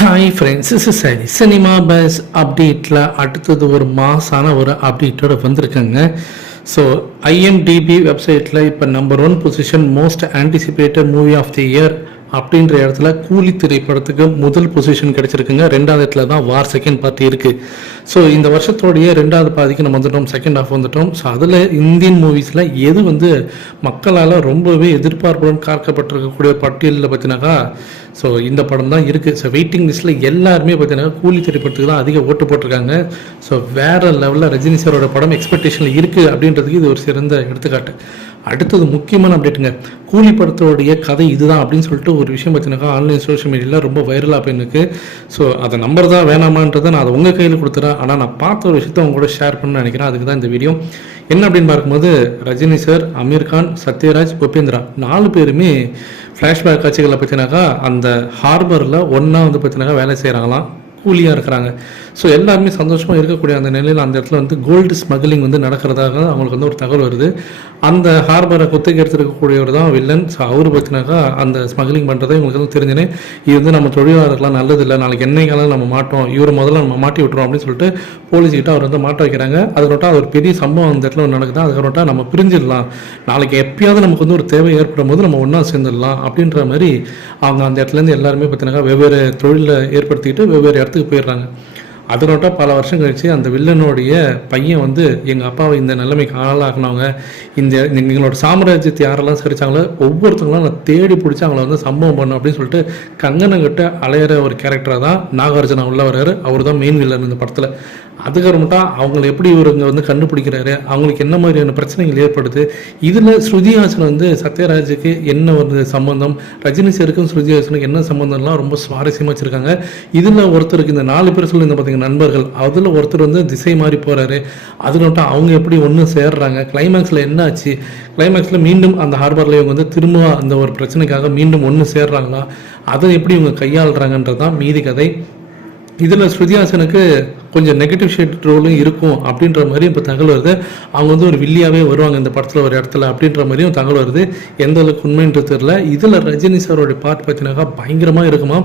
Hi friends, is சரி cinema bus அப்டேட்டில் அடுத்தது ஒரு மாசான ஒரு அப்டேட்டோட வந்திருக்காங்க. ஸோ ஐஎம்டிபி வெப்சைட்டில் இப்போ number 1 position most anticipated movie of the year அப்படின்ற இடத்துல கூலி திரைப்படத்துக்கு முதல் பொசிஷன் கிடைச்சிருக்குங்க. 2வது இடத்துல தான் வார் செகண்ட் பார்ட் இருக்குது. ஸோ இந்த வருஷத்தோடைய 2வது பாதிக்கு நம்ம வந்துட்டோம், செகண்ட் ஹாஃப் வந்துட்டோம். ஸோ அதில் இந்தியன் மூவிஸில் எது மக்களால் ரொம்பவே எதிர்பார்ப்புடன் காக்கப்பட்டிருக்கக்கூடிய பட்டியலில் பார்த்தீங்கன்னாக்கா ஸோ இந்த படம் தான் இருக்குது. ஸோ வெயிட்டிங் லிஸ்ட்டில் எல்லாருமே பார்த்தீங்கன்னா கூலி திரைப்படத்துக்கு தான் அதிக ஓட்டு போட்டிருக்காங்க. ஸோ வேறு லெவலில் ரஜினி சாரோட படம் எக்ஸ்பெக்டேஷனில் இருக்குது அப்படின்றதுக்கு இது ஒரு சிறந்த எடுத்துக்காட்டு. அடுத்தது முக்கியமான அப்டேட்டுங்க, கூலி படத்தோடைய கதை இதுதான் அப்படின்னு சொல்லிட்டு ஒரு விஷயம் பார்த்தீங்கன்னாக்கா ஆன்லைன் சோஷியல் மீடியாவில் ரொம்ப வைரலாக போயிருக்கு. ஸோ அதை நம்பர் தான் வேணாமான்றதை நான் அதை உங்கள் கையில் கொடுத்துறேன். ஆனால் நான் பார்த்த ஒரு விஷயத்தை உங்க கூட ஷேர் பண்ண நினைக்கிறேன். அதுக்கு தான் இந்த வீடியோ. என்ன அப்படின்னு பார்க்கும்போது ரஜினி சார், அமீர் கான், சத்யராஜ், உபேந்திரா 4 பேருமே ஃப்ளாஷ்பேக் காட்சிகளை பார்த்தீங்கன்னாக்கா அந்த ஹார்பரில் ஒன்றா பார்த்தீங்கன்னாக்கா வேலை செய்கிறாங்களாம், கூலியாக இருக்கிறாங்க. ஸோ எல்லாருமே சந்தோஷமாக இருக்கக்கூடிய அந்த நிலையில் அந்த இடத்துல கோல்டு ஸ்மக்லிங் நடக்கிறதாக அவங்களுக்கு ஒரு தகவல் வருது. அந்த ஹார்பரை குத்தகை எடுத்துருக்கக்கூடியவர் தான் வில்லன். ஸோ அவர் பார்த்தீங்கன்னாக்கா அந்த ஸ்மக்லிங் பண்ணுறதை இவங்களுக்கு தெரிஞ்சுனே இது நம்ம தொழிலாளர்கள்லாம் நல்லதில்லை, நாளைக்கு என்னைக்காலும் நம்ம மாட்டோம், இவர் முதல்ல நம்ம மாட்டி விட்டுறோம் அப்படின்னு சொல்லிட்டு போலீஸ்கிட்ட அவர் மாட்ட வைக்கிறாங்க. அதுக்கப்புறம் அது ஒரு பெரிய சம்பவம் அந்த இடத்துல நடக்குது. அதுக்கப்புறம் நம்ம பிரிஞ்சிடலாம், நாளைக்கு எப்பயாவது நமக்கு ஒரு தேவை ஏற்படும் போது நம்ம ஒன்றா சேர்ந்துடலாம் அப்படின்ற மாதிரி அவங்க அந்த இடத்துலேருந்து எல்லாருமே பார்த்தீங்கன்னா வெவ்வேறு தொழிலை ஏற்படுத்திக்கிட்டு வெவ்வேறு இடத்துக்கு போயிடுறாங்க. அதனோட்ட பல வருஷம் கழிச்சு அந்த வில்லனுடைய பையன் எங்கள் அப்பாவை இந்த நிலைமைக்கு ஆளாக்குனவங்க, எங்களோட சாம்ராஜ்யத்தை யாரெல்லாம் சரிச்சாங்களோ ஒவ்வொருத்தவங்களும் நான் தேடி பிடிச்சி அவங்கள சம்பவம் பண்ணும் அப்படின்னு சொல்லிட்டு கங்கனங்கிட்ட அலையிற ஒரு கேரக்டராக தான் நாகார்ஜுனா உள்ள வர்றாரு. அவர் தான் மெயின் வில்லன் இந்த படத்தில். அதுக்கப்புறமேட்டா அவங்களை எப்படி இவருங்க கண்டுபிடிக்கிறாரு, அவங்களுக்கு என்ன மாதிரியான பிரச்சனைகள் ஏற்படுது, இதில் ஸ்ருதிஹாசன் சத்யராஜுக்கு என்ன ஒரு சம்பந்தம், ரஜினி சாருக்கும் ஸ்ருதிஹாசனுக்கு என்ன சம்பந்தம்லாம் ரொம்ப சுவாரஸ்யமாக வச்சுருக்காங்க. இதில் ஒருத்தருக்கு இந்த 4 பேர் சொல்லி பார்த்தீங்கன்னா நண்பர்கள், அதில் ஒருத்தர் திசை மாறி போகிறாரு. அதுக்கப்புறம் அவங்க எப்படி ஒன்று சேர்றாங்க, கிளைமேக்ஸில் என்ன ஆச்சு, கிளைமேக்ஸில் மீண்டும் அந்த ஹார்பரில் இவங்க திரும்ப அந்த ஒரு பிரச்சனைக்காக மீண்டும் ஒன்று சேர்றாங்களா, அதை எப்படி இவங்க கையாளுறாங்கன்றது தான் மீதி கதை. இதில் ஸ்ருதிஹாசனுக்கு கொஞ்சம் நெகட்டிவ் ஷேட் ரோலும் இருக்கும் அப்படின்ற மாதிரி இப்போ தகவல் வருது. அவங்க ஒரு வில்லியாகவே வருவாங்க இந்த படத்தில் ஒரு இடத்துல அப்படின்ற மாதிரியும் தகவல் வருது. எந்த அளவுக்கு உண்மைன்றது தெரியல. இதில் ரஜினி சாரோடைய பார்ட் பார்த்தீங்கன்னாக்கா பயங்கரமாக இருக்குமா.